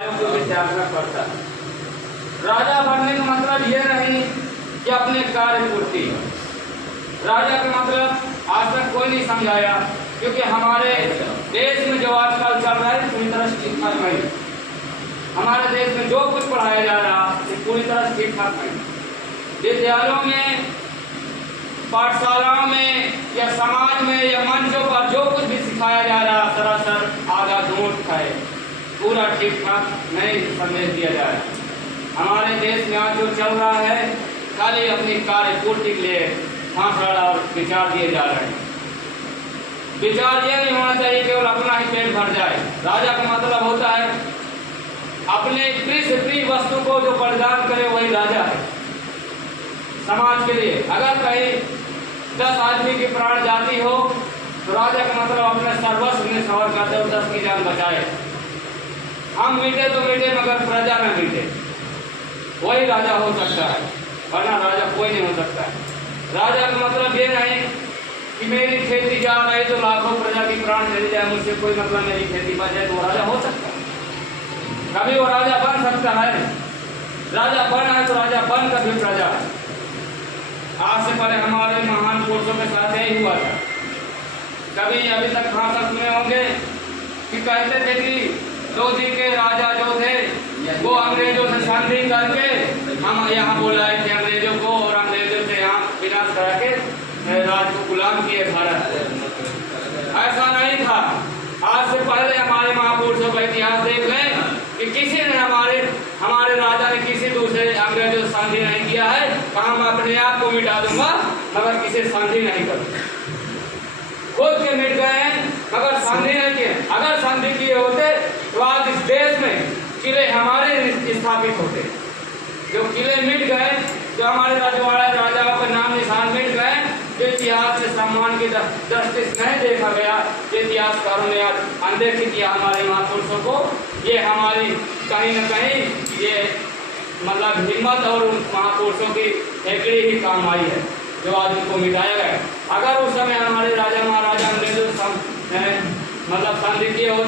को भी त्यागना पड़ता है। राजा बनने का मतलब ये नहीं कि अपने कार्य पूर्ति। राजा का मतलब आज तक कोई नहीं समझाया, क्योंकि हमारे देश में जो आजकल चल रहा है पूरी तरह ठीक ठाक नहीं। हमारे देश में जो कुछ पढ़ाया जा रहा है पूरी तरह ठीक ठाक नहीं। विद्यालयों में, पाठशालाओं में या समाज में या मंचों पर जो कुछ भी सिखाया जा रहा है सरासर आधा धूट खाए, पूरा ठीक ठाक नहीं संदेश दिया जा रहा है। हमारे देश में आज जो चल रहा है खाली अपनी कार्य पूर्ति के लिए फांसड़ा और विचार दिए जा रहे हैं। विचार ये नहीं होना चाहिए केवल अपना ही पेट भर जाए। राजा का मतलब होता है अपने प्रिय से प्रिय वस्तु को जो बलिदान करे वही राजा है। समाज के लिए अगर कहीं 10 आदमी की प्राण जाती हो तो राजा का मतलब अपने सर्वस्व में सवार करते हो 10 की जान बचाए। हम मिटे तो मिटे मगर प्रजा न मिटे, वही राजा हो सकता है, वरना राजा कोई नहीं हो सकता है। राजा का मतलब ये नहीं कि मेरी खेती जा रही तो लाखों प्रजा की प्राण चली जाए, मुझसे कोई मतलब मेरी खेती बच जाए, तो वो राजा हो सकता है। कभी वो राजा बन सकता है। राजा बना है तो राजा बन कर भी प्रजा है। आज से पहले हमारे महान पुरुषों के साथ यही हुआ था। कभी अभी तक भाषण सुने होंगे कि कहते थे कि लोधी के राजा जो थे वो अंग्रेजों से संधि करके हम यहाँ बुलाए थे अंग्रेजों को, और अंग्रेजों से यहाँ विनाश करा के राज को गुलाम किए भारत। ऐसा नहीं था। आज से पहले हमारे महापुरुषों का इतिहास देख लें कि किसी ने हमारे राजा ने किसी दूसरे अंग्रेजों से संधि नहीं किया है। कहा मैं अपने आप को मिटा दूंगा मगर किसी संधि नहीं करूंगा। खुद के मिट गए हैं मगर संधि नहीं किए। अगर संधि किए होते तो आज इस देश में किले हमारे स्थापित होते। जो किले मिट गए, जो हमारे रजवाड़ा राजाओं के नाम निशान मिट गए, जो इतिहास से सम्मान की दृष्टि से नहीं देखा गया, ये इतिहासकारों ने अनदेखी किया हमारे महापुरुषों को। ये हमारी कहीं न कहीं ये मतलब हिम्मत और उन महापुरुषों की हेकड़ी ही काम आई है जो आज उनको मिटाया गया। अगर उस समय हमारे राजा महाराजा अंग्रेजों मतलब संधि किए होते